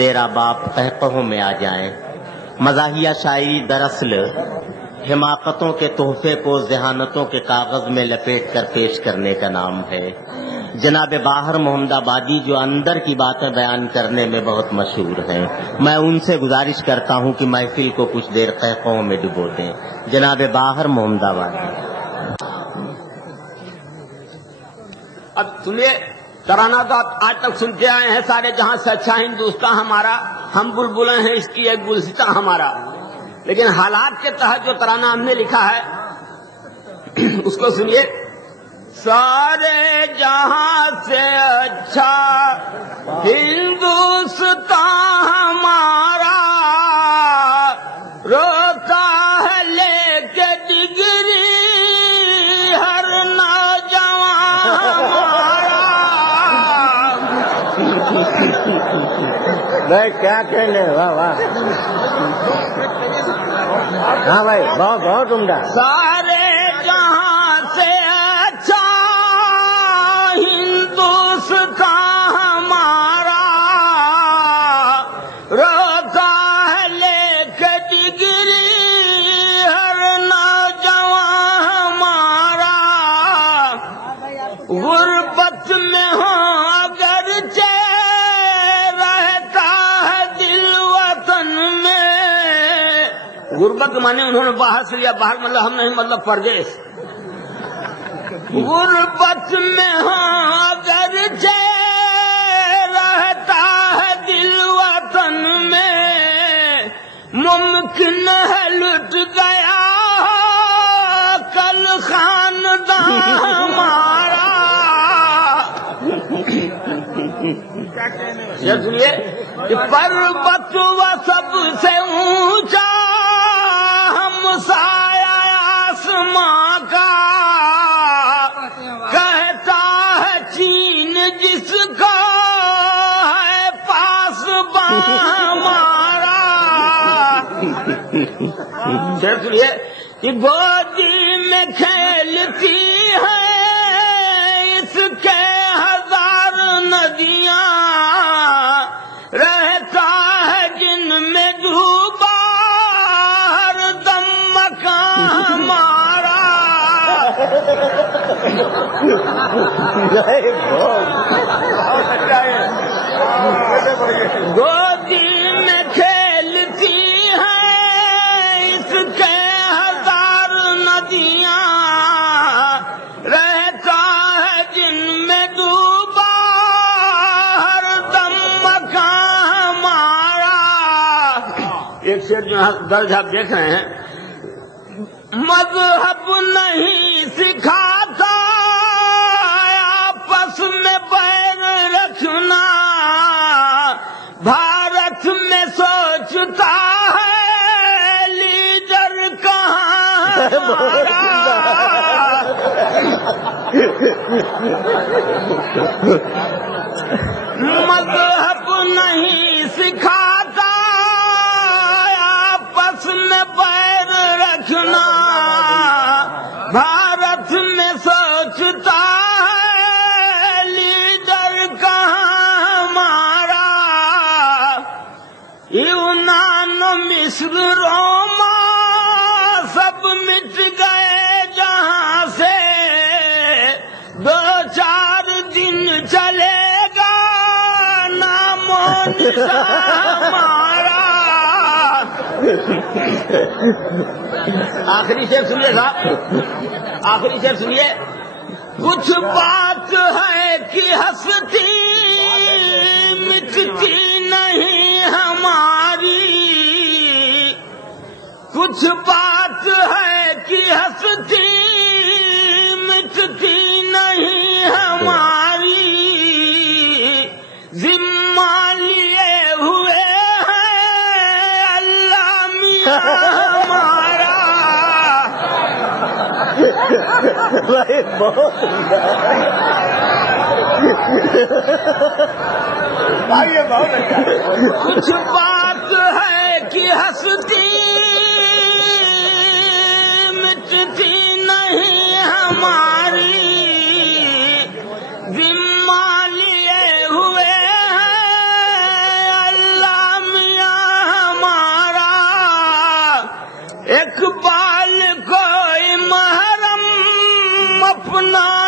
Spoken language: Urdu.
تیرا باپ قہقہوں میں آ جائیں. مزاحیہ شاعری دراصل حماقتوں کے تحفے کو ذہانتوں کے کاغذ میں لپیٹ کر پیش کرنے کا نام ہے. جناب باہر محمد آبادی جو اندر کی باتیں بیان کرنے میں بہت مشہور ہیں، میں ان سے گزارش کرتا ہوں کہ محفل کو کچھ دیر قہقہوں میں ڈبو دیں. جناب باہر محمد آبادی. اب سنیے، ترانہ تو آپ آج تک سنتے آئے ہیں، سارے جہاں سے اچھا ہندوستان ہمارا، ہم بلبلیں ہیں اس کی ایک گلستان ہمارا. لیکن حالات کے تحت جو ترانہ ہم نے لکھا ہے اس کو سنیے. سارے جہاں سے اچھا ہندوستان ہمارا، روتا ہے لے کے ڈگری ہر نوجوان ہمارا. بھائی کیا کہنے، واہ واہ، ہاں بھائی بہت بہت عمدہ. سارے جہاں سے اچھا ہندوستان ہمارا، روتا ہے لے کے ڈگری ہر نوجوان ہمارا. غربت میں ہو اگرچہ رہتا ہے دل وطن میں. غربت مانے انہوں نے باہر سے لیا، باہر مطلب ہم نہیں، مطلب پردیس. غربت میں ہاں اگرچہ رہتا ہے دل وطن میں، ممکن ہے لٹ گیا کل خاندان ہمارا. یہ سنیے کہ پربت و سب سے اونچا ہمسایہ آسماں کا، کہتا ہے چین جس کا ہے پاسباں ہمارا. سنیے کہ گودی میں کھیلتی ہے اس کے ہزار ندیاں، رہتا ہے جن میں ڈوبا ہر دم مکان ہمارا. گودی میں کھیلتی ہیں اس کے ہزار ندیاں، رہتا ہے جن میں ڈوبا ہر دم مکان ہمارا. ایک شعر جو درج آپ دیکھ رہے ہیں. مذہب نہیں سکھاتا آپس میں بیر رکھنا، بھارت میں سوچتا ہے لیڈر کہاں ہمارا. مذہب نہیں سکھاتا آپس میں بیر رکھنا، بھارت میں سوچتا ہے لیڈر کہاں ہمارا. یونان مصر روما سب مٹ گئے جہاں سے، دو چار دن چلے گا نام و نشان ہمارا. آخری شعر سنیے صاحب، آخری شعر سنیے. کچھ بات ہے کہ ہستی مٹتی نہیں ہماری، کچھ بات ہے کہ ہستی مٹتی نہیں ہماری. ذمہ لیے ہوئے ہیں اللہ میاں ہمارا. بھائی بہت کچھ بات ہے کہ ہستی مٹتی نہیں ہماری، ذمہ لیے ہوئے ہیں اللہ اقبال کوئی محرم اپنا